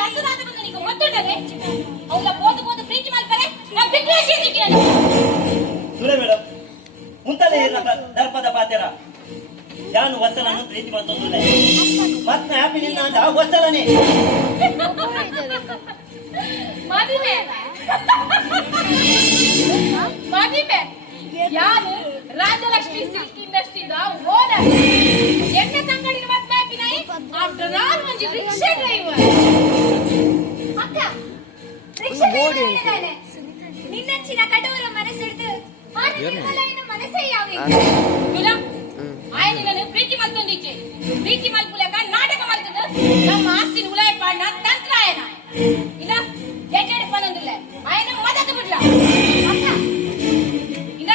ಅಸದಾದ ಬಂದು ನಿಮಗೆ ಗೊತ್ತುಂಟದೆ ಅವಳ ಬೋದು ಬೋದು ಪ್ರೀತಿ ಮಾಡ್ತಾರೆ ನಾ ಬಿಗ್ರೇಶಿ ದಿಕ್ಕಿನ ಸುರೇ ಮೇಡಮ್ ಮುಂತಲೇ ದರ್ಪದ ಪಾತೆರ ಯಾನು ವಸಲನ್ನು ಪ್ರೀತಿ ಮಾಡ್ತೊಂದಿಲ್ಲ ಮತ್ತೆ ಹ್ಯಾಪಿನಿಂದ ಅಂತ ವಸಲನೇ ಮದುವೆ ಮದುವೆ ಯಾರು ರಾಜಲಕ್ಷ್ಮಿ ಸಿಲ್ಕ್ ಇಂಡಸ್ಟ್ರಿದ ಓನರ್ ಎಣ್ಣೆ ತಂಗಡಿನ ಮದ್ವೆ ಹಾಕಿನಾಯಿ ಆಫ್ಟರ್ ಆಲ್ ಮಂಜಿ ರಿಕ್ಷಾ ಡ್ರೈವರ್ ಅಕ್ಕ ರಿಕ್ಷಾ ಡ್ರೈವರ್ ನಿನ್ನಂಚಿನ ಕಟೋರ ಮನಸ್ಸಿಡ್ದು ಆಡಿನ ಮನಸ್ಸೇ ಯಾವೀಗ ಇಲ್ಲ ಆಯ್ನಿನ ಪ್ರೀತಿ ಮಲ್ತೊಂದಿಚ್ಚೆ ಪ್ರೀತಿ ಮಲ್ಪುಲಕ ನಾಟಕ ಮಲ್ತದ ನಮ್ಮ ಆಸ್ತಿನ ಉಲಾಯ ಪಾಡ್ನ ತಂತ್ರ ಆಯನ ಇಲ್ಲ ಎಟ್ಟೆಡೆ ಪನೊಂದಿಲ್ಲ ಆಯ್ನ ಮದಕ ಬಿಡ್ಲ ಅಕ್ಕ ಇಲ್ಲ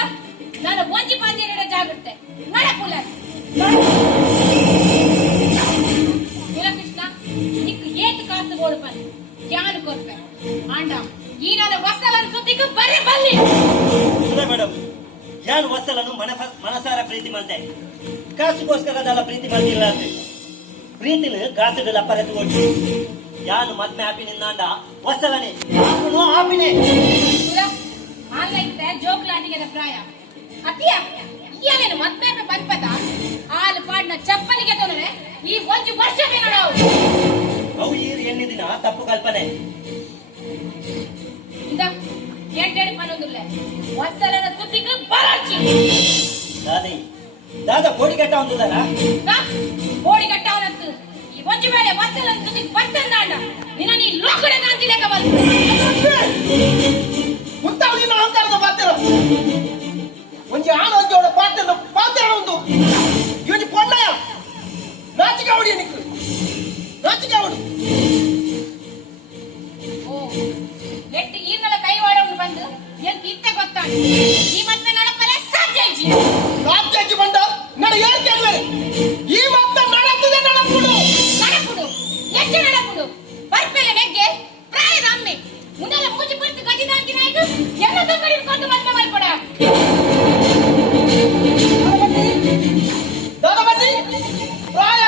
ನಾನು ಒಂಜಿ ಪಾತಿಯರ ಜಾಗೃತೆ ನಡಕುಲ ಇಲ್ಲ ಕೃಷ್ಣ ನಿಕ್ ಏತ್ ಕಾಸು ಬೋರ್ಪನ್ ಯಾನು ಕೊರ್ಪೆ ಆಂಡ ಈ ನನ್ನ ವಸ್ತಲನ್ನು ಸುದ್ದಿಗೆ ಬರೆ ಬಲ್ಲಿ ಸುರೇ ಮೇಡಮ್ ಯಾನು ವಸಲನ್ನು ಮನಸಾರ ಪ್ರೀತಿ ಮಾಡ್ತೆ ಕಾಸುಗೋಸ್ಕರ ಅದೆಲ್ಲ ಪ್ರೀತಿ ಮಾಡ್ತಿಲ್ಲ ಅಂದ್ರೆ ಪ್ರೀತಿನ ಕಾಸುಗಳ ಪರೆದು ಕೊಟ್ಟು ಯಾನು ಮತ್ತೆ ಹ್ಯಾಪಿನಿಂದ ವಸಲನೆ ಆಪಿನೇ ಆನ್ಲೈನ್ ಜೋಕ್ಲಾಟಿಗೆ ಪ್ರಾಯ ಅತಿಯ ಇಯಲೇನು ಮತ್ತೆ ಬಂದ್ಪದ ಆಲ್ ಪಾಡ್ನ ಚಪ್ಪಲಿಗೆ ತೊಂದರೆ ಈ ಒಂದು ವರ್ಷವೇ ನೋಡವು ಅವು ಈ ಎನ್ನಿದಿನ ತಪ್ಪು ಕಲ್ಪನೆ ಇಂದ ಎಂಟೆಡೆ ಪನೊಂದಿಲ್ಲ ವಸಲನ ಸುದ್ದಿಗೆ ಬರಾಚಿ ದಾದಿ ದಾದ ಬೋಡಿಗಟ್ಟ ಒಂದಲ್ಲ ಬೋಡಿಗಟ್ಟ ಅವನಂತು ಈ ಒಂದು ವೇಳೆ ವಸಲನ ಸುದ್ದಿಗೆ ಬರ್ತಂದಾಂಡ ನಿನ್ನ ನೀ ಲೋಕಡೆ ನಾಂತಿಲೆಕ್ಕ ಬಂತು ಮುತ್ತಾವಲಿನ ಅಹಂಕಾರದ ಪಾತ್ರ ಒಂಜಿ ಆನಂದೋಡ ಪಾತ್ರ ಒಂದು ಇವನಿ ಪೊಣ್ಣಯ ನಾಚಿಕೆ ಅವಡಿ ನಿಕ್ಕು ನಾಚಿಕೆ ಅವಡು ಓ ನೆಟ್ಟು ಈರ್ನಲ ಕೈವಾಡವನ್ನು ಬಂದು ಎಂತ ಇತ್ತೆ ಗೊತ್ತಾಗ ಈ ಮತ್ತೆ ನಡಪಲೆ ಸಾಧ್ಯ ರಾಜ್ಯಕ್ಕೆ ಬಂದ ನಡ ಯಾರು ಕೇಳುವರೆ ಈ ಮತ್ತೆ ನಡೆದಿದೆ ನಡಪುಡು ನಡಪುಡು ಎಷ್ಟು ನಡಪುಡು ಬರ್ಪೆಲೆ ಮೆಗ್ಗೆ ಪ್ರಾಯದ ಅಮ್ಮೆ ಮುಂದೆಲ್ಲ ಮೂಜಿ ಪುರ್ತು ಗಜಿದಾಂಕಿನ ಈಗ ಎಲ್ಲ ತಂಗಡಿ ಕೊಂಡು ಬಂದ ಮಲ್ಕೊಡ ದಾದ ಬನ್ನಿ ಪ್ರಾಯ